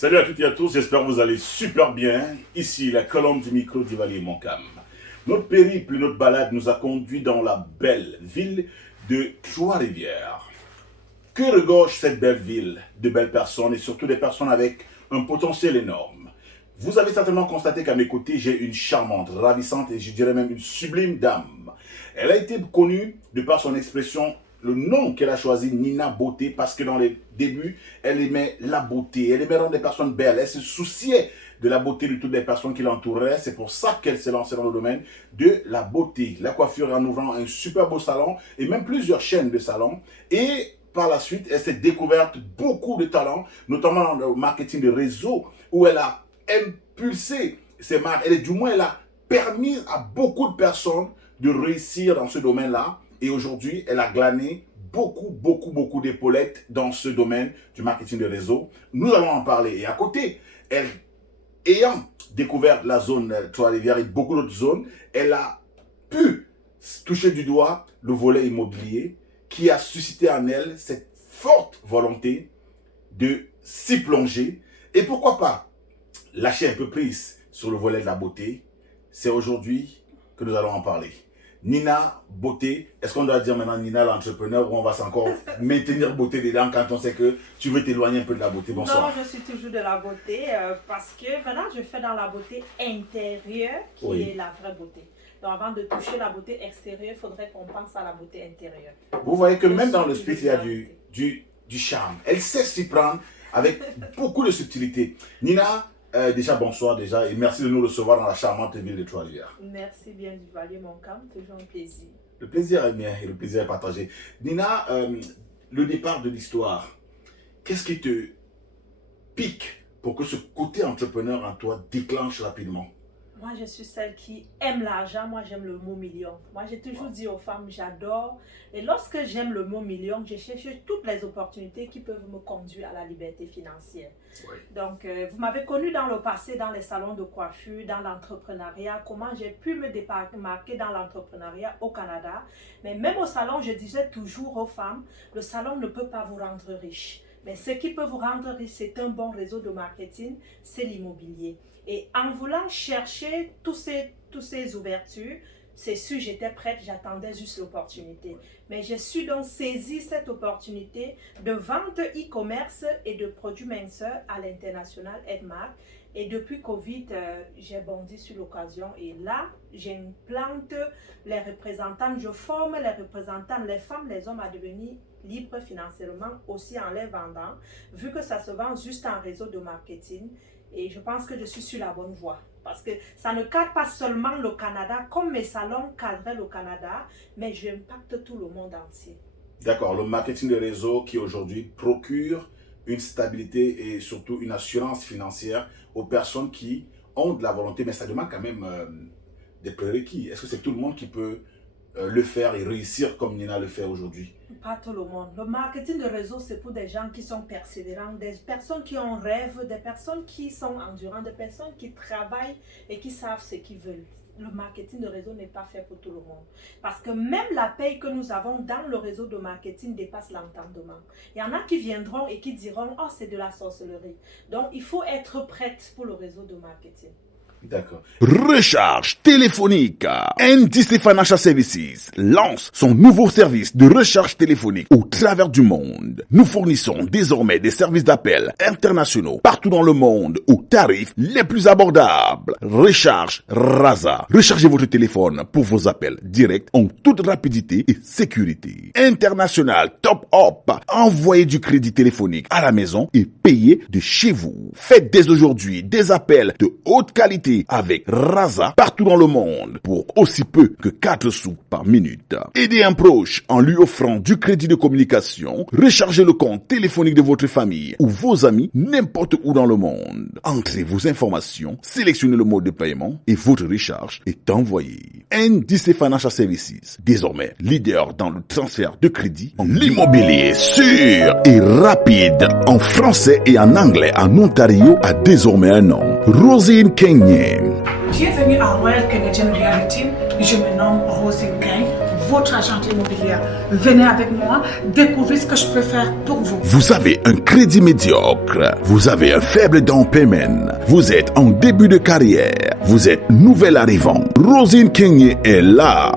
Salut à toutes et à tous, j'espère que vous allez super bien. Ici, la colombe du micro d'Ivalier Moncam. Notre périple, notre balade nous a conduits dans la belle ville de Trois-Rivières. Que regorge cette belle ville de belles personnes et surtout des personnes avec un potentiel énorme. Vous avez certainement constaté qu'à mes côtés, j'ai une charmante, ravissante et je dirais même une sublime dame. Elle a été connue de par son expression, le nom qu'elle a choisi, Nina Beauté, parce que dans les débuts, elle aimait la beauté, elle aimait rendre des personnes belles, elle se souciait de la beauté de toutes les personnes qui l'entouraient. C'est pour ça qu'elle s'est lancée dans le domaine de la beauté, la coiffure, en ouvrant un super beau salon et même plusieurs chaînes de salons. Et par la suite, elle s'est découverte beaucoup de talents, notamment dans le marketing de réseau, où elle a impulsé ses marques. Elle a permis à beaucoup de personnes de réussir dans ce domaine-là. Et aujourd'hui, elle a glané beaucoup d'épaulettes dans ce domaine du marketing de réseau. Nous allons en parler. Et à côté, elle, ayant découvert la zone Trois-Rivières et beaucoup d'autres zones, elle a pu toucher du doigt le volet immobilier qui a suscité en elle cette forte volonté de s'y plonger. Et pourquoi pas lâcher un peu prise sur le volet de la beauté. C'est aujourd'hui que nous allons en parler. Nina Beauté, est-ce qu'on doit dire maintenant Nina l'entrepreneur ou on va encore maintenir beauté dedans quand on sait que tu veux t'éloigner un peu de la beauté? Bonsoir. Non, je suis toujours de la beauté parce que maintenant je fais dans la beauté intérieure qui est la vraie beauté. Donc avant de toucher la beauté extérieure, il faudrait qu'on pense à la beauté intérieure. Vous voyez que même dans le speech, il y a du charme. Elle sait s'y prendre avec beaucoup de subtilité. Nina, déjà bonsoir déjà et merci de nous recevoir dans la charmante ville de Trois-Rivières. Merci bien du Valier Moncam, toujours un plaisir. Le plaisir est mien et le plaisir est partagé. Nina, le départ de l'histoire, qu'est-ce qui te pique pour que ce côté entrepreneur en toi déclenche rapidement? Moi, je suis celle qui aime l'argent. Moi, j'aime le mot million. Moi, j'ai toujours dit aux femmes, j'adore. Et lorsque j'aime le mot million, je cherche toutes les opportunités qui peuvent me conduire à la liberté financière. Oui. Donc, vous m'avez connue dans le passé, dans les salons de coiffure, dans l'entrepreneuriat, comment j'ai pu me démarquer dans l'entrepreneuriat au Canada. Mais même au salon, je disais toujours aux femmes, le salon ne peut pas vous rendre riche. Mais ce qui peut vous rendre riche, c'est un bon réseau de marketing, c'est l'immobilier. Et en voulant chercher toutes ces ouvertures, c'est sûr, j'étais prête, j'attendais juste l'opportunité. Mais j'ai su donc saisir cette opportunité de vente e-commerce et de produits minceurs à l'international Edmark. Et depuis Covid, j'ai bondi sur l'occasion et là, j'implante les représentants, je forme les représentants, les femmes, les hommes à devenir libres financièrement aussi en les vendant, vu que ça se vend juste en réseau de marketing. Et je pense que je suis sur la bonne voie. Parce que ça ne cadre pas seulement le Canada, comme mes salons cadraient le Canada, mais j'impacte tout le monde entier. D'accord, le marketing de réseau qui aujourd'hui procure une stabilité et surtout une assurance financière aux personnes qui ont de la volonté, mais ça demande quand même des prérequis. Est-ce que c'est tout le monde qui peut le faire et réussir comme Nina le fait aujourd'hui? Pas tout le monde. Le marketing de réseau, c'est pour des gens qui sont persévérants, des personnes qui ont rêve, des personnes qui sont endurantes, des personnes qui travaillent et qui savent ce qu'ils veulent. Le marketing de réseau n'est pas fait pour tout le monde. Parce que même la paye que nous avons dans le réseau de marketing dépasse l'entendement. Il y en a qui viendront et qui diront « Oh, c'est de la sorcellerie ». Donc, il faut être prête pour le réseau de marketing. D'accord. Recharge téléphonique. NDC Financial Services lance son nouveau service de recharge téléphonique au travers du monde. Nous fournissons désormais des services d'appel internationaux partout dans le monde aux tarifs les plus abordables. Recharge Raza. Rechargez votre téléphone pour vos appels directs en toute rapidité et sécurité. International Top Up. Envoyez du crédit téléphonique à la maison et payez de chez vous. Faites dès aujourd'hui des appels de haute qualité avec Raza partout dans le monde pour aussi peu que 4 sous par minute. Aidez un proche en lui offrant du crédit de communication. Rechargez le compte téléphonique de votre famille ou vos amis n'importe où dans le monde. Entrez vos informations, sélectionnez le mode de paiement et votre recharge est envoyée. NDC Financial Services, désormais leader dans le transfert de crédit en l'immobilier sûr et rapide en français et en anglais en Ontario a désormais un nom. Rosine Kenye. Bienvenue à Royal Canadian Realty. Je me nomme Rosine Kenye. votre agente immobilière. Venez avec moi, découvrez ce que je peux faire pour vous. Vous avez un crédit médiocre, vous avez un faible down payment, vous êtes en début de carrière, vous êtes nouvel arrivant. Rosine Kenyé est là.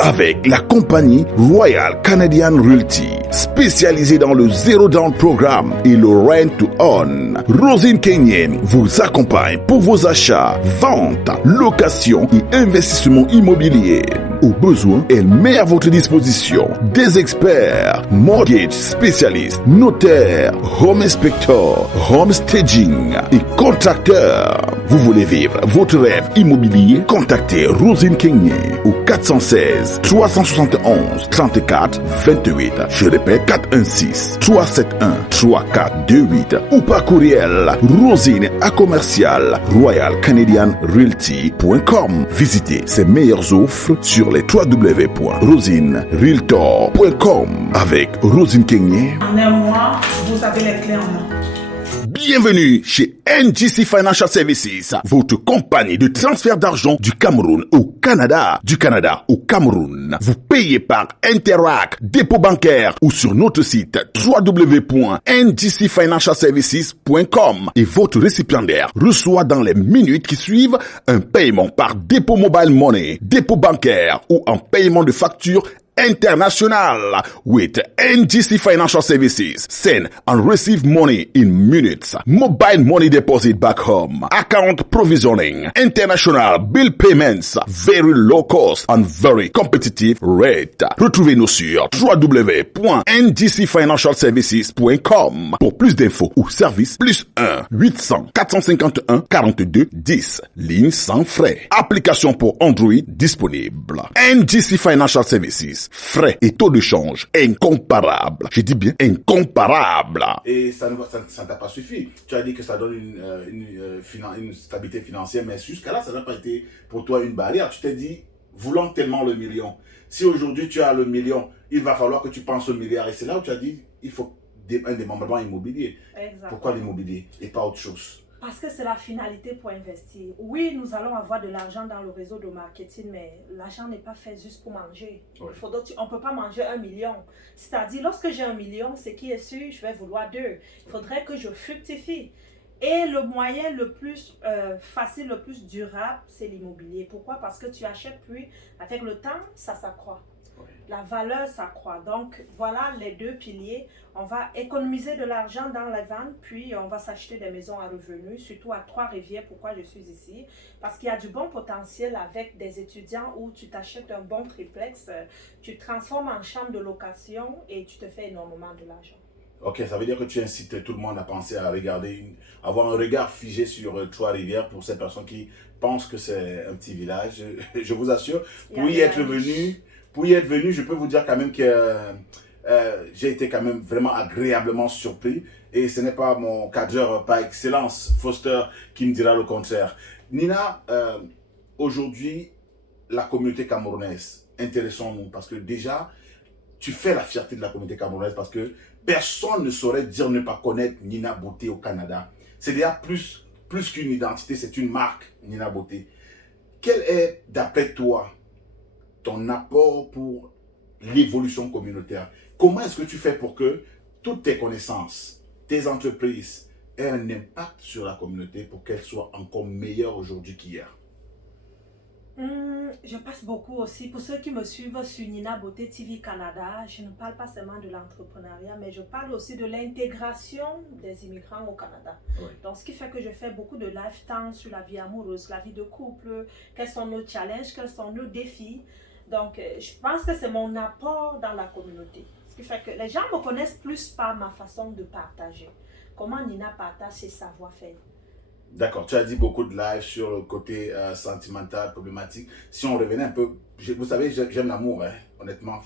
Avec la compagnie Royal Canadian Realty, spécialisée dans le Zero Down Programme et le Rent to Own, Rosine Kenyé vous accompagne pour vos achats, ventes, locations et investissements immobiliers. Au besoin, elle met à votre disposition des experts, mortgage spécialistes, notaires, home inspectors, home staging et contracteurs. Vous voulez vivre votre rêve immobilier? Contactez Rosine Kenyé au 416 371 34 28. Je répète, 416 371 3428 ou par courriel rosine@commercial royalcanadianrealty.com. Visitez ses meilleures offres sur les www.rosinerealtor.com. Avec Rosine Kenyé. En un mois, vous avez les clés en main. Bienvenue chez NGC Financial Services, votre compagnie de transfert d'argent du Cameroun au Canada, du Canada au Cameroun. Vous payez par Interac, dépôt bancaire ou sur notre site www.ngcfinancialservices.com et votre récipiendaire reçoit dans les minutes qui suivent un paiement par dépôt mobile money, dépôt bancaire ou en paiement de facture international with NGC Financial Services. Send and receive money in minutes. Mobile money deposit back home. Account provisioning. International bill payments. Very low cost and very competitive rate. Retrouvez-nous sur www.ngcfinancialservices.com pour plus d'infos ou services plus 1 800 451 42 10. Ligne sans frais. Application pour Android disponible. NGC Financial Services. Frais et taux de change incomparables. Je dis bien incomparables. Et ça ne t'a pas suffi. Tu as dit que ça donne une stabilité financière, mais jusqu'à là, ça n'a pas été pour toi une barrière. Tu t'es dit, voulant tellement le million. Si aujourd'hui tu as le million, il va falloir que tu penses au milliard. Et c'est là où tu as dit, il faut un démembrement immobilier. Exactement. Pourquoi l'immobilier et pas autre chose? Parce que c'est la finalité pour investir. Oui, nous allons avoir de l'argent dans le réseau de marketing, mais l'argent n'est pas fait juste pour manger. Oui. On ne peut pas manger 1 million. C'est-à-dire, lorsque j'ai 1 million, c'est qui est sûr, je vais vouloir 2. Il faudrait que je fructifie. Et le moyen le plus facile, le plus durable, c'est l'immobilier. Pourquoi? Parce que tu achètes, puis avec le temps, ça s'accroît. La valeur s'accroît. Donc, voilà les deux piliers. On va économiser de l'argent dans les ventes, puis on va s'acheter des maisons à revenus, surtout à Trois-Rivières. Pourquoi je suis ici? Parce qu'il y a du bon potentiel avec des étudiants où tu t'achètes un bon triplex, tu transformes en chambre de location et tu te fais énormément de l'argent. Ok, ça veut dire que tu incites tout le monde à penser à regarder, avoir un regard figé sur Trois-Rivières pour ces personnes qui pensent que c'est un petit village. Je vous assure, pour y être venu, je peux vous dire quand même que j'ai été quand même vraiment agréablement surpris. Et ce n'est pas mon cadreur par excellence, Foster, qui me dira le contraire. Nina, aujourd'hui, la communauté camerounaise, intéressons-nous, parce que déjà, tu fais la fierté de la communauté camerounaise, parce que personne ne saurait dire ne pas connaître Nina Beauté au Canada. C'est déjà plus qu'une identité, c'est une marque, Nina Beauté. Quel est, d'après toi, ton apport pour l'évolution communautaire? Comment est-ce que tu fais pour que toutes tes connaissances, tes entreprises aient un impact sur la communauté pour qu'elle soit encore meilleure aujourd'hui qu'hier? Je passe beaucoup aussi. Pour ceux qui me suivent sur Nina Beauté TV Canada, je ne parle pas seulement de l'entrepreneuriat, mais je parle aussi de l'intégration des immigrants au Canada. Oui. Donc, ce qui fait que je fais beaucoup de live temps sur la vie amoureuse, la vie de couple, quels sont nos challenges, quels sont nos défis. Donc, je pense que c'est mon apport dans la communauté. Ce qui fait que les gens me connaissent plus par ma façon de partager. Comment Nina partage ses savoir-faire. D'accord, tu as dit beaucoup de live sur le côté sentimental, problématique. Si on revenait un peu, vous savez, j'aime l'amour, hein, honnêtement.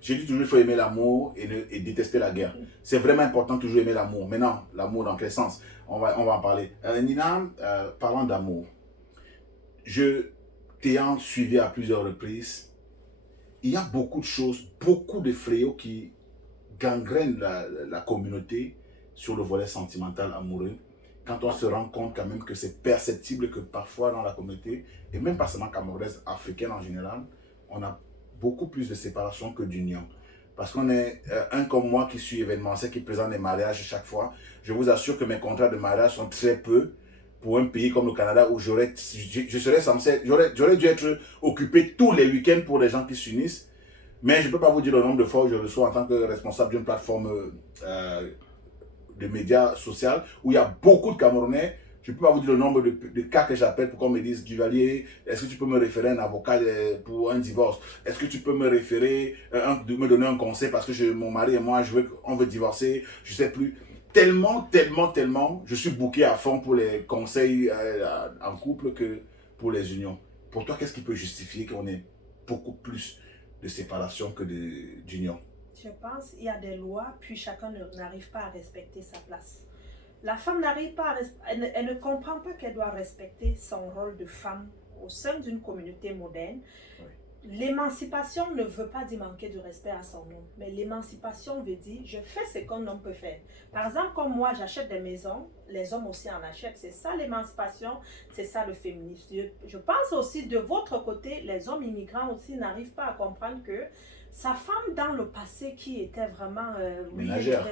J'ai dit toujours qu'il faut aimer l'amour et détester la guerre. C'est vraiment important toujours aimer l'amour. Maintenant, l'amour dans quel sens? On va en parler. Nina, parlant d'amour, je t'ayant suivi à plusieurs reprises, il y a beaucoup de choses, beaucoup de fléaux qui gangrènent la communauté sur le volet sentimental, amoureux. Quand on se rend compte quand même que c'est perceptible que parfois dans la communauté, et même pas seulement camerounaise, africaine en général, on a beaucoup plus de séparation que d'union. Parce qu'on est un comme moi qui suis événementiel, qui présente des mariages chaque fois. Je vous assure que mes contrats de mariage sont très peu pour un pays comme le Canada où j'aurais dû être occupé tous les week-ends pour les gens qui s'unissent. Mais je ne peux pas vous dire le nombre de fois où je reçois en tant que responsable d'une plateforme de médias sociaux où il y a beaucoup de Camerounais. Je ne peux pas vous dire le nombre de cas que j'appelle pour qu'on me dise, Duvalier, est-ce que tu peux me référer un avocat pour un divorce? Est-ce que tu peux me référer, me donner un conseil parce que mon mari et moi, on veut divorcer, je ne sais plus. Tellement, je suis booké à fond pour les conseils en couple que pour les unions. Pour toi, qu'est-ce qui peut justifier qu'on ait beaucoup plus de séparation que d'union? Je pense qu'il y a des lois, puis chacun n'arrive pas à respecter sa place. La femme n'arrive pas elle ne comprend pas qu'elle doit respecter son rôle de femme au sein d'une communauté moderne. Oui. L'émancipation ne veut pas dire manquer de respect à son homme, mais l'émancipation veut dire je fais ce qu'un homme peut faire. Par exemple, comme moi, j'achète des maisons, les hommes aussi en achètent. C'est ça l'émancipation, c'est ça le féminisme. Je pense aussi de votre côté, les hommes immigrants aussi n'arrivent pas à comprendre que sa femme dans le passé qui était vraiment ménagère,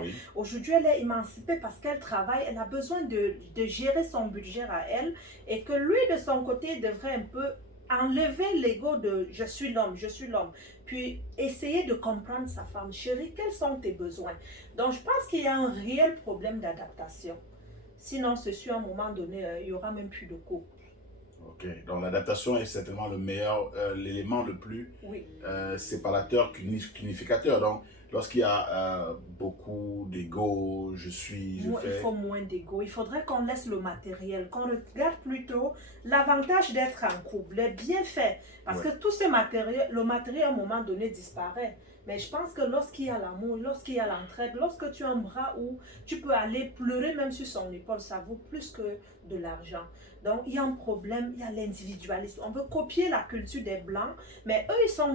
oui. Aujourd'hui elle est émancipée parce qu'elle travaille, elle a besoin de gérer son budget à elle et que lui de son côté devrait un peu enlever l'ego de je suis l'homme, puis essayer de comprendre sa femme. Chérie, quels sont tes besoins? Donc je pense qu'il y a un réel problème d'adaptation. Sinon, c'est sûr, à un moment donné, il n'y aura même plus de couple. Ok, donc l'adaptation est certainement l'élément le plus séparateur qu'unificateur. Donc, lorsqu'il y a beaucoup d'ego, il faut moins d'ego. Il faudrait qu'on laisse le matériel, qu'on regarde plutôt l'avantage d'être en couple, les bienfaits. Parce que tout ce matériel, le matériel à un moment donné disparaît. Mais je pense que lorsqu'il y a l'amour, lorsqu'il y a l'entraide, lorsque tu as un bras où tu peux aller pleurer même sur son épaule, ça vaut plus que de l'argent. Donc, il y a un problème, il y a l'individualisme. On veut copier la culture des Blancs, mais eux, ils sont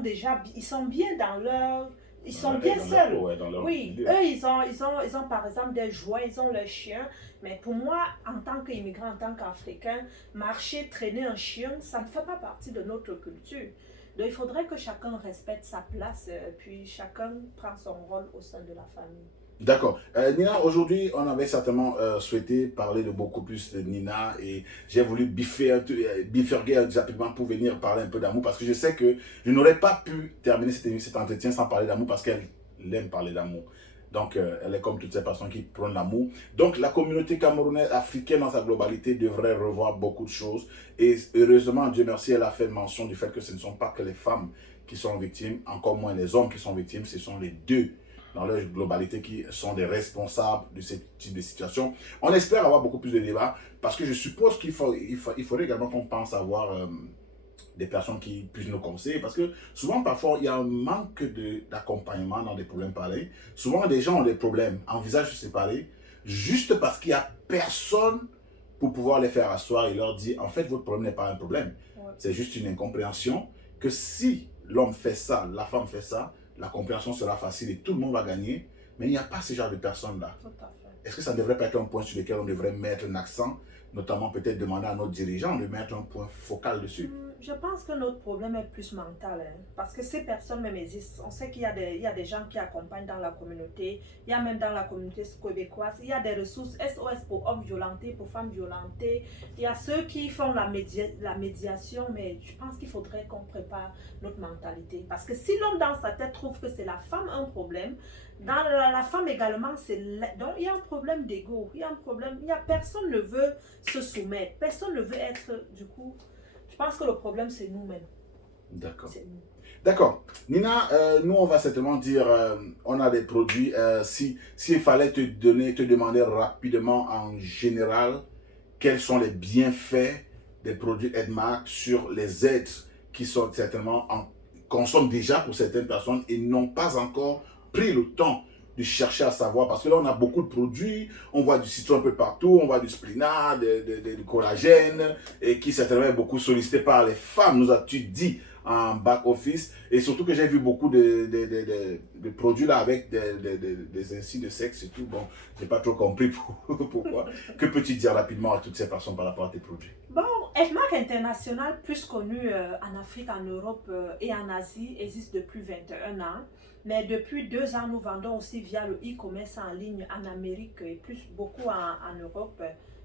bien dans leur... Ils sont bien seuls. Oui, eux, ils ont par exemple des joies, ils ont leurs chiens. Mais pour moi, en tant qu'immigrant, en tant qu'Africain, marcher, traîner un chien, ça ne fait pas partie de notre culture. Donc, il faudrait que chacun respecte sa place, puis chacun prend son rôle au sein de la famille. D'accord. Nina, aujourd'hui, on avait certainement souhaité parler de beaucoup plus de Nina et j'ai voulu bifurguer rapidement pour venir parler un peu d'amour parce que je sais que je n'aurais pas pu terminer cet entretien sans parler d'amour parce qu'elle aime parler d'amour. Donc, elle est comme toutes ces personnes qui prennent l'amour. Donc, la communauté camerounaise, africaine dans sa globalité devrait revoir beaucoup de choses. Et heureusement, Dieu merci, elle a fait mention du fait que ce ne sont pas que les femmes qui sont victimes, encore moins les hommes qui sont victimes, ce sont les deux dans leur globalité qui sont des responsables de ce type de situation. On espère avoir beaucoup plus de débats parce que je suppose qu'il faudrait également qu'on pense avoir des personnes qui puissent nous conseiller parce que souvent, parfois, il y a un manque d'accompagnement dans des problèmes pareils. Souvent, des gens ont des problèmes, envisagent de se séparer juste parce qu'il n'y a personne pour pouvoir les faire asseoir et leur dire en fait, votre problème n'est pas un problème. Ouais. C'est juste une incompréhension que si l'homme fait ça, la femme fait ça, la compréhension sera facile et tout le monde va gagner, mais il n'y a pas ce genre de personnes-là. Est-ce que ça ne devrait pas être un point sur lequel on devrait mettre un accent, notamment peut-être demander à notre dirigeant de mettre un point focal dessus? Je pense que notre problème est plus mental, hein, parce que ces personnes même existent. On sait qu'il y a des gens qui accompagnent dans la communauté, il y a même dans la communauté québécoise, il y a des ressources SOS pour hommes violentés, pour femmes violentées, il y a ceux qui font la médiation, mais je pense qu'il faudrait qu'on prépare notre mentalité. Parce que si l'homme dans sa tête trouve que c'est la femme un problème, dans la femme également, donc il y a un problème d'ego, il y a un problème, personne ne veut se soumettre, personne ne veut être, du coup, je pense que le problème c'est nous-mêmes. D'accord. D'accord. Nina, nous on va certainement dire, on a des produits, s'il fallait te demander rapidement en général, quels sont les bienfaits des produits Edmark sur les aides qui sont certainement consomment déjà pour certaines personnes et n'ont pas encore pris le temps de chercher à savoir, parce que là on a beaucoup de produits, on voit du citron un peu partout, on voit du splénat, du collagène, et qui certainement est beaucoup sollicité par les femmes, nous as-tu dit en back office, et surtout que j'ai vu beaucoup de produits là avec des insignes de sexe et tout. Bon, j'ai pas trop compris pourquoi. Que peux-tu dire rapidement à toutes ces personnes par rapport à tes produits? Bon, Edmark International, plus connu en Afrique, en Europe et en Asie, existe depuis 21 ans. Mais depuis 2 ans, nous vendons aussi via le e-commerce en ligne en Amérique et beaucoup en Europe.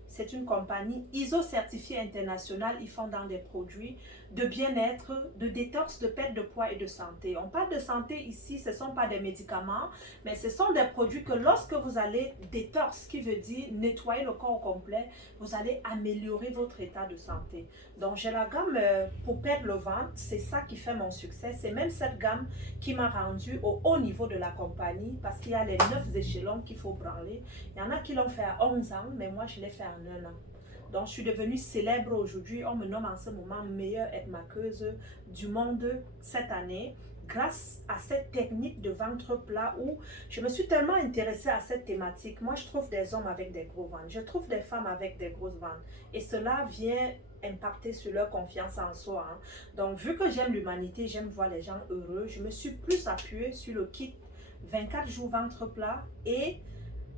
C'est une compagnie ISO certifiée internationale. Ils font dans des produits de bien-être, de détox, de perte de poids et de santé. On parle de santé ici, ce ne sont pas des médicaments, mais ce sont des produits que lorsque vous allez détox, ce qui veut dire nettoyer le corps au complet, vous allez améliorer votre état de santé. Donc j'ai la gamme pour perdre le ventre, c'est ça qui fait mon succès. C'est même cette gamme qui m'a rendu au haut niveau de la compagnie parce qu'il y a les 9 échelons qu'il faut branler. Il y en a qui l'ont fait à 11 ans, mais moi je l'ai fait en 1 an. Donc, je suis devenue célèbre aujourd'hui. On me nomme en ce moment meilleure aide-maqueuse du monde cette année grâce à cette technique de ventre plat où je me suis tellement intéressée à cette thématique. Moi, je trouve des hommes avec des gros ventres. Je trouve des femmes avec des grosses ventres. Et cela vient impacter sur leur confiance en soi. Hein. Donc, vu que j'aime l'humanité, j'aime voir les gens heureux, je me suis plus appuyée sur le kit 24 jours ventre plat et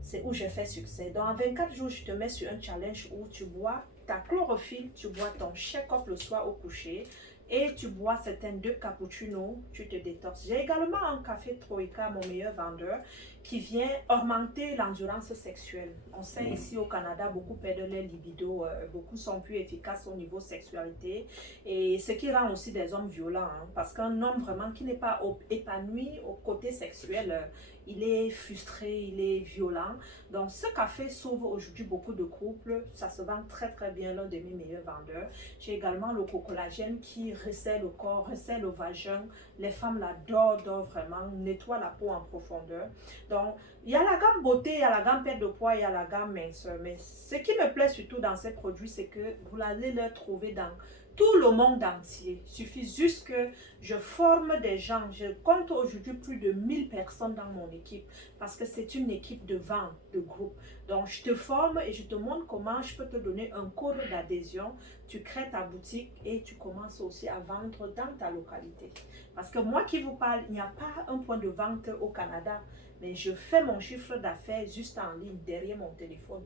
c'est où j'ai fait succès. Donc, en 24 jours, je te mets sur un challenge où tu bois ta chlorophylle, tu bois ton shake-off le soir au coucher et tu bois certains 2 cappuccinos, tu te détoxes. J'ai également un café Troïka, mon meilleur vendeur, qui vient augmenter l'endurance sexuelle. On sait ici au Canada, beaucoup perdent leur libido, beaucoup sont plus efficaces au niveau sexualité et ce qui rend aussi des hommes violents. Hein, parce qu'un homme vraiment qui n'est pas épanoui au côté sexuel, il est frustré, il est violent. Donc, ce café sauve aujourd'hui beaucoup de couples. Ça se vend très très bien, l'un de mes meilleurs vendeurs. J'ai également le cocollagène qui resserre le corps, resserre le vagin. Les femmes l'adorent vraiment, nettoie la peau en profondeur. Donc, il y a la gamme beauté, il y a la gamme perte de poids, il y a la gamme minceur. Mais ce qui me plaît surtout dans ces produits, c'est que vous allez les trouver dans tout le monde entier. Il suffit juste que je forme des gens. Je compte aujourd'hui plus de 1000 personnes dans mon équipe parce que c'est une équipe de vente, de groupe. Donc, je te forme et je te montre comment je peux te donner un code d'adhésion. Tu crées ta boutique et tu commences aussi à vendre dans ta localité. Parce que moi qui vous parle, il n'y a pas un point de vente au Canada, mais je fais mon chiffre d'affaires juste en ligne derrière mon téléphone.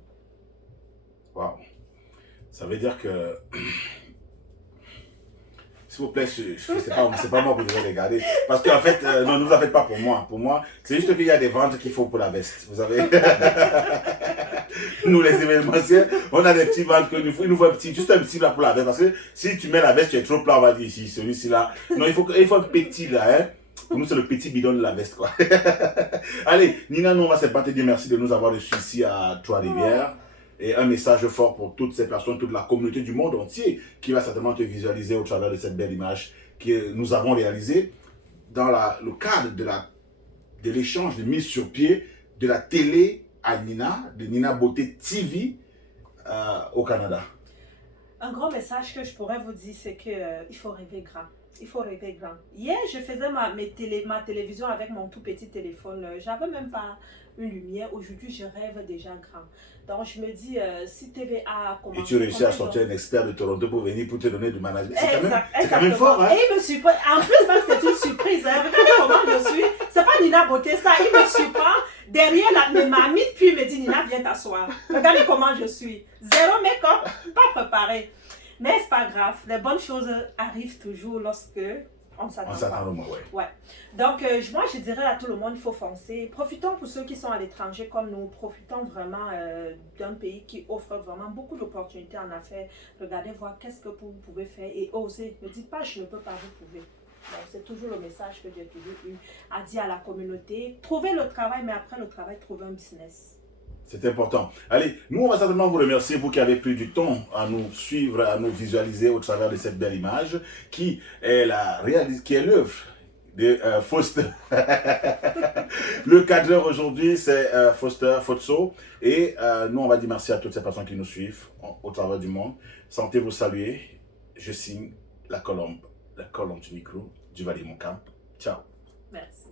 Waouh! Ça veut dire que... S'il vous plaît, c'est pas moi que vous devez regarder. Parce qu'en fait, non, ne vous en faites pas pour moi. Pour moi, c'est juste qu'il y a des ventes qu'il faut pour la veste. Vous savez, nous les événementiels, on a des petits ventres qu'il nous faut. Il nous faut juste un petit là pour la veste. Parce que si tu mets la veste, tu es trop plat, on va dire ici, celui-ci là. Non, il faut un petit là. Hein. Pour nous, c'est le petit bidon de la veste, quoi. Allez, Nina, nous, on va te dire merci de nous avoir reçus ici à Trois-Rivières. Et un message fort pour toutes ces personnes, toute la communauté du monde entier qui va certainement te visualiser au travers de cette belle image que nous avons réalisée dans le cadre de l'échange de mise sur pied de la télé à Nina, de Nina Beauté TV au Canada. Un grand message que je pourrais vous dire, c'est qu'il faut rêver grand. Il faut rêver grand. Hier, je faisais ma télévision avec mon tout petit téléphone. J'avais même pas une lumière. Aujourd'hui, je rêve déjà grand. Donc, je me dis, si TVA a commencé... Et tu réussis à sortir un expert de Toronto pour venir pour te donner du management. C'est quand même Exactement. fort, hein? Et il me surprend. En plus, même, c'est une surprise. Hein. Regardez comment je suis. C'est pas Nina Beauté, ça. Il me surprend derrière mes marmites, puis il me dit, Nina, viens t'asseoir. Regardez comment je suis. Zéro make-up, pas préparé. Mais c'est pas grave, les bonnes choses arrivent toujours lorsque on s'attend pas. Ouais. Donc, moi, je dirais à tout le monde, il faut foncer. Profitons pour ceux qui sont à l'étranger comme nous. Profitons vraiment d'un pays qui offre vraiment beaucoup d'opportunités en affaires. Regardez voir qu'est-ce que vous pouvez faire et osez. Ne dites pas, je ne peux pas, vous pouvez. C'est toujours le message que j'ai toujours eu à dire à la communauté. Trouvez le travail, mais après le travail, trouvez un business. C'est important. Allez, nous, on va certainement vous remercier, vous qui avez pris du temps à nous suivre, à nous visualiser au travers de cette belle image, qui est l'œuvre de Foster. Le cadreur aujourd'hui, c'est Foster Fotso. Et nous, on va dire merci à toutes ces personnes qui nous suivent au travers du monde. Sentez vous saluer. Je signe la colombe du micro du Valier Moncamp. Ciao. Merci.